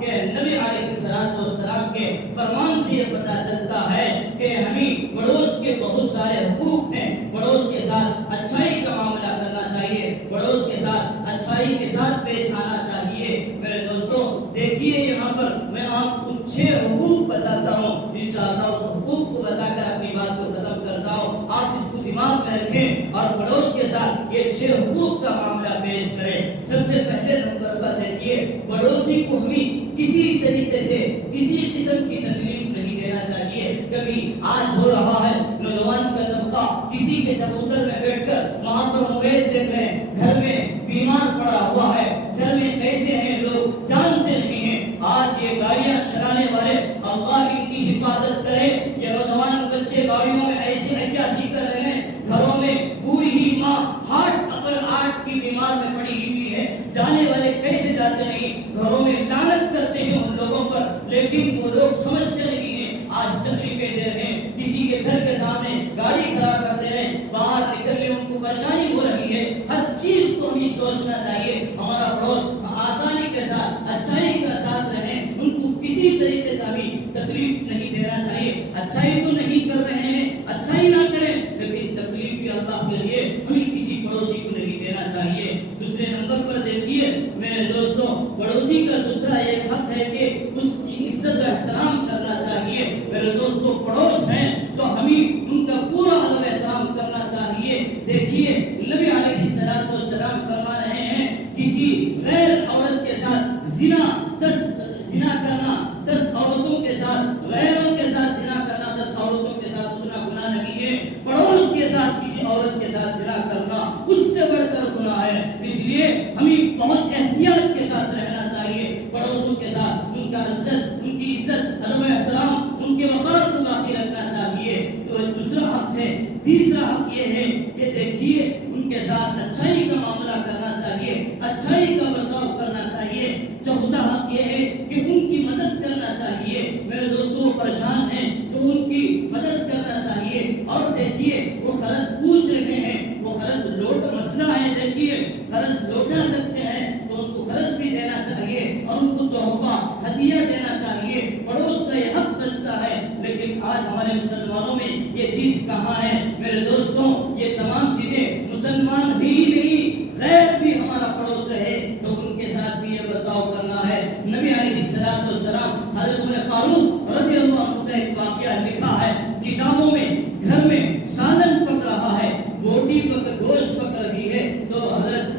کہ نبی علیہ السلام کے فرمان سے یہ پتہ چلتا ہے کہ ہمیں پڑوس کے بہت سارے حقوق ہیں. پڑوس کے ساتھ اچھائی کا معاملہ کرنا چاہیے, پڑوس کے ساتھ اچھائی کے ساتھ پیش آنا چاہیے. میرے دوستوں دیکھیے یہاں پر میں آپ کو 6 حقوق بتاتا ہوں. انشاءاللہ اس حقوق کو بتا کر اپنی بات کو ختم کرتا ہوں. آپ اس کو دماغ میں رکھیں اور پڑوس کے ساتھ یہ 6 حقوق کا معاملہ پیش کریں. سب سے پہلے نمبر پر دیکھیے, پڑوسی کو ہمیں کسی طریقے سے کسی قسم کی تکلیف نہیں دینا چاہیے. کبھی آج ہو رہا ہے نوجوان کا طبقہ کسی کے چبوتر میں بیٹھ کر وہاں پر موبائل دیکھ رہے ہیں, گھر میں بیمار پڑا ہوا ہے, گھر میں کیسے ہیں لوگ جانتے نہیں ہیں. آج یہ گاڑیاں چلانے والے اللہ ان کی حفاظت کرے. یہ نوجوان بچے گاڑیوں میں ایسی عیاشی کر رہے ہیں, گھروں میں بوڑھی ہی ماں ہارٹ کی بیمار میں پڑی ہوئی ہے, جانے والے کیسے جاتے نہیں, گھروں میں لعنت کرتے ہیں ان لوگوں پر, لیکن وہ لوگ سمجھتے نہیں ہیں. آج تکلیفیں دے رہے ہیں, کسی کے گھر کے سامنے گاڑی کھڑا کر دے رہے ہیں, باہر نکلنے ان کو پریشانی ہو رہی ہے. ہر چیز کو ہمیں سوچنا چاہیے. ہمارا پڑوس آسانی کے ساتھ اچھائی کے ساتھ رہیں, ان کو کسی طریقے سے ہمیں تکلیف نہیں دینا چاہیے. اچھائی تو نہیں کر رہے ہیں, اچھائی نہ کریں, لیکن تکلیف بھی اللہ کے لیے ہمیں کسی پڑوسی کو نہیں دینا چاہیے. دوسرے نمبر پر دیکھیے میرے دوستوں, پڑوسی کا دوسرا ایک حق ہے کہ اس کی عزت و احترام کرنا چاہیے. میرے دوستوں پڑوس ہیں تو ہمیں ان کا پورا ادب احترام کرنا چاہیے. دیکھیے نبی علیہ السلام فرما رہے ہیں کسی غیر عورت کے ساتھ زنا کرنا 10 عورتوں کے ساتھ, غیروں کے ساتھ زنا کرنا 10 عورتوں کے ساتھ اتنا گناہ نہیں ہے. پڑوس کے ساتھ کسی عورت کے ساتھ زنا کرنا اس سے بڑھ کر گناہ ہے. اس لیے ہمیں بہت احتیاط کے ساتھ رہنا چاہیے. پڑوسوں کے ساتھ ان کا ان کی عزت ادب و احترام, ان کے وقار کو باقی رکھنا چاہیے. تو دوسرا حق ہے. تیسرا حق یہ ہے کہ دیکھیے ان کے ساتھ اچھائی کا معاملہ کرنا چاہیے, اچھائی کا برتاؤ کرنا چاہیے. چوتھا حق یہ ہے کہ ان کی مدد کرنا چاہیے. میرے دوستوں وہ پریشان ہیں تو ان کی مدد کرنا چاہیے. اور دیکھیے وہ قرض پوچھ رہے ہیں, وہ قرض لوٹ مسئلہ ہے, دیکھیے قرض لوٹا سکتے ہیں تو ان کو قرض بھی دینا چاہیے اور ان کو تحفہ ہدیہ دینا چاہیے. پڑوس کا یہ حق بنتا ہے. لیکن آج ہمارے مسلمانوں میں یہ چیز کہاں ہے؟ میرے دوستوں یہ تمام چیزیں مسلمان ہی نہیں غیر بھی ہمارا پڑوس رہے تو ان کے ساتھ بھی یہ برتاؤ کرنا ہے. نبی علیہ السلام حضرت عمر فاروق رضی اللہ عنہ کا ایک واقعہ لکھا ہے کتابوں میں. گھر میں سالن پک رہا ہے, بوٹی گوشت پک رہی ہے, تو حضرت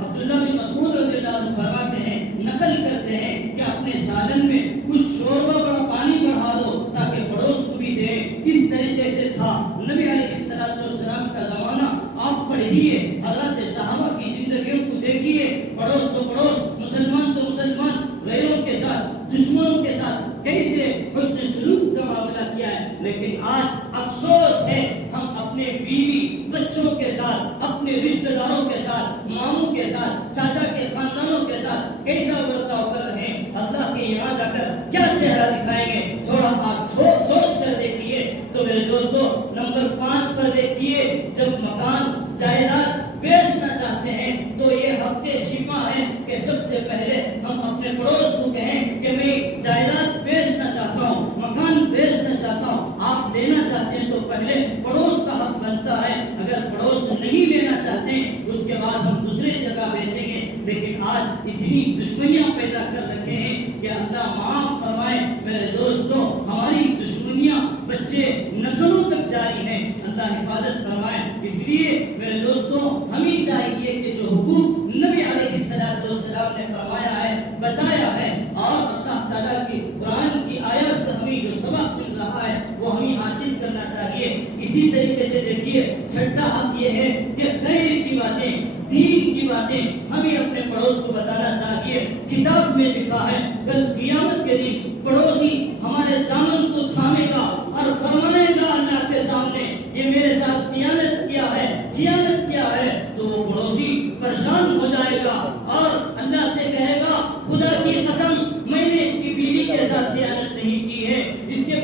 عبداللہ بن مسعود رضی اللہ عنہ فرماتے ہیں, نقل کرتے ہیں کہ اپنے سالن میں کچھ شوربہ پانی بڑھا دو تاکہ پڑوس کو بھی دے. اس طریقے سے تھا نبی علیہ السلام کا زمانہ. آپ پڑھیے حضرت صحابہ کی زندگیوں کو دیکھیے, پڑوس تو پڑوس, مسلمان تو مسلمان, غیروں کے ساتھ دشمنوں کے ساتھ کیسے حسن سلوک کا معاملہ کیا ہے. لیکن آج افسوس ہے ہم اپنے بیوی بچوں کے ساتھ, اپنے رشتہ داروں کے ساتھ, ماموں کے ساتھ, چاچا کے خاندانوں کے ساتھ کیسا برتاؤ کر رہے ہیں. اللہ کے یہاں جا کر کیا چہرہ دکھائیں گے, تھوڑا آپ سوچ کر دیکھیے. تو میرے دوستوں نمبر 5 پر دیکھیے, جب مکان جائیداد بیچنا چاہتے ہیں تو یہ حق شفا ہے کہ سب سے پہلے ہم اپنے پڑوس کو کہیں کہ میں جائیداد بیچنا چاہتا ہوں, مکان بیچنا چاہتا ہوں. آپ لینا چاہتے ہیں تو پہلے پڑوس کا حق بنتا ہے. اگر پڑوس نہیں لینا چاہتے اس کے بعد ہم دوسری جگہ بیچیں گے. لیکن آج اتنی دشمنیاں پیدا کر رکھے ہیں کہ اللہ معاف فرمائے. میرے دوستوں ہماری دشمنیاں بچے نسلوں تک جاری ہیں, اللہ حفاظت فرمائے. اس لیے میرے دوستوں ہمیں چاہیے کہ جو حقوق نبی علیہ السلام نے فرمایا ہے, بتایا ہے, اور اللہ تعالیٰ کی قرآن کی آیات سے ہمیں جو سبق مل رہا ہے وہ ہمیں حاصل کرنا چاہیے. اسی طریقے سے دیکھیے چھٹا حق یہ ہے کہ خیر کی باتیں, دین کی باتیں ہمیں اپنے پڑوس کو بتانا چاہیے. کتاب میں لکھا ہے کل قیامت کے دن پڑوسی ہمارے دامن کو تھامے گا اور فرمائے گا اللہ کے سامنے یہ میرے ساتھ خیانت کیا ہے, تو وہ پڑوسی پریشان ہو جائے گا اور اللہ سے کہے گا خدا کی قسم میں نے اس کی بیوی کے ساتھ خیانت نہیں کی ہے, اس کے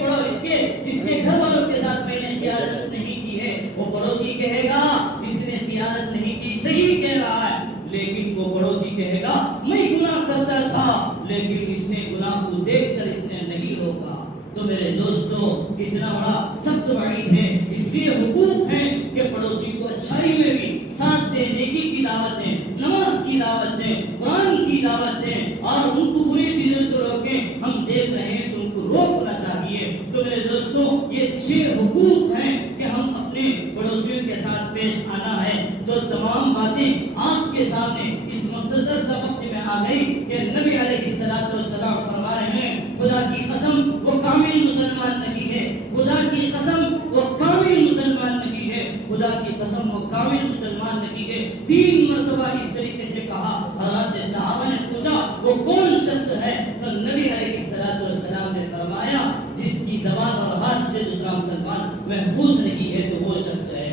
گھر والوں کے ساتھ میں نے خیانت نہیں کی ہے. وہ پڑوسی کہے گا اس نے خیانت نہیں کی, صحیح کہہ رہا ہے, لیکن وہ پڑوسی کہے گا میں گناہ کرتا تھا لیکن اس نے گناہ کو دیکھ کر اس نے نہیں روکا. تو میرے دوستو کتنا بڑا سخت وعید ہے. اس لیے حقوق ہے کہ پڑوسی کو اچھائی میں بھی ساتھ دیں, نیکی کی دعوت دیں, نماز کی دعوت دیں, قرآن کی دعوت دیں, اور ان کو بری چیزوں سے روکیں. ہم دیکھ رہے ہیں تو ان کو روکنا چاہیے. تو میرے دوستو یہ 6 حقوق ہیں کہ ہم اپنے پڑوسیوں کے ساتھ پیش آنا ہے. تو تمام باتیں آپ کے سامنے اس مختصر سا وقت میں آ گئی کہ نبی علیہ السلام فرما رہے ہیں خدا کی قسم وہ کامل مسلمان نہیں ہے, خدا کی قسم وہ کامل مسلمان نہیں ہے, خدا کی قسم وہ کامل مسلمان نہیں ہے. 3 مرتبہ اس طریقے سے کہا. حضرات صحابہ نے پوچھا وہ کون شخص ہے؟ تو نبی علیہ السلام نے فرمایا جس کی زبان اور ہاتھ سے دوسرا مسلمان محفوظ نہیں ہے تو وہ شخص ہے.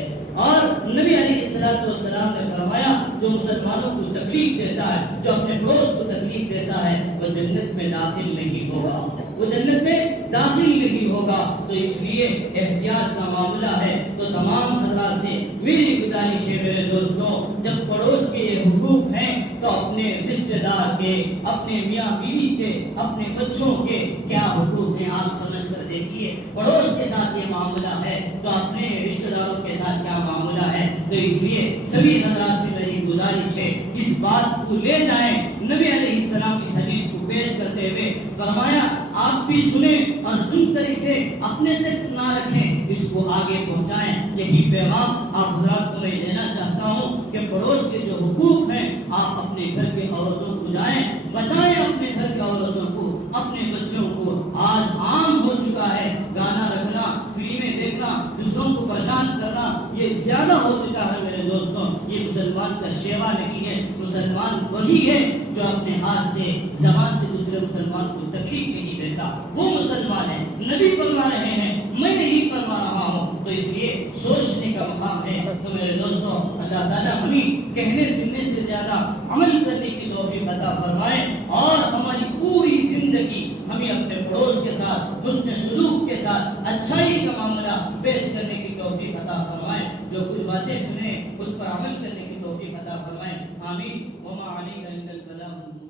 اور نبی علیہ السلام نے فرمایا جو مسلمانوں کو تکلیف دیتا ہے, جو اپنے پڑوس کو تکلیف دیتا ہے, وہ جنت میں داخل نہیں ہوگا, وہ جنت میں داخل نہیں ہوگا. تو اس لیے احتیاط کا معاملہ ہے. تو تمام حضرات سے میری گزارش ہے میرے دوستوں, جب پڑوس کے یہ حقوق ہیں تو اپنے رشتہ دار کے, اپنے میاں بیوی کے, اپنے بچوں کے کیا حقوق ہیں آپ سمجھ کر دیکھیے. پڑوس کے ساتھ یہ معاملہ ہے تو اپنے رشتہ داروں کے ساتھ کیا معاملہ ہے. تو اس لیے سبھی حضرات سے میری گزارش ہے اس بات کو لے جائیں. نبی علیہ السلام اس حدیث کو پیش کرتے ہوئے فرمایا آپ بھی سنیں اور سن کر اسے اپنے تک نہ رکھیں, اس کو آگے پہنچائیں. یہی پیغام آپ حضرات کو میں دینا چاہتا ہوں کہ پڑوس کے جو حقوق ہیں آپ اپنے گھر کے عورتوں کو جائیں بتائیں, اپنے گھر کے عورتوں کو, اپنے بچوں کو. آج عام ہو چکا ہے گانا رکھنا, فلمیں دیکھنا, دوسروں کو پریشان کرنا, یہ زیادہ ہو چکا ہے میرے دوستوں. یہ مسلمان کا شیوا نہیں ہے. مسلمان وہی ہے جو اپنے ہاتھ سے زبان سے دوسرے مسلمان کو تکلیف نہیں دیتا, وہ مسلمان ہے. نبی فرما رہے ہیں, میں نہیں فرما رہا ہوں. تو اس لیے سوچنے کا مقام ہے. تو میرے دوستوں اللہ تعالیٰ ہمیں کہنے سننے سے زیادہ عمل کرنے کی توفیق عطا فرمائے, اور ہماری پوری زندگی ہمیں اپنے پڑوس کے ساتھ حسن سلوک کے ساتھ اچھائی کا معاملہ پیش کرنے کی توفیق عطا فرمائے. جو کچھ باتیں سنیں اس پر عمل کرنے کی توفیق عطا فرمائے. آمین. وما علینا الا البلاغ.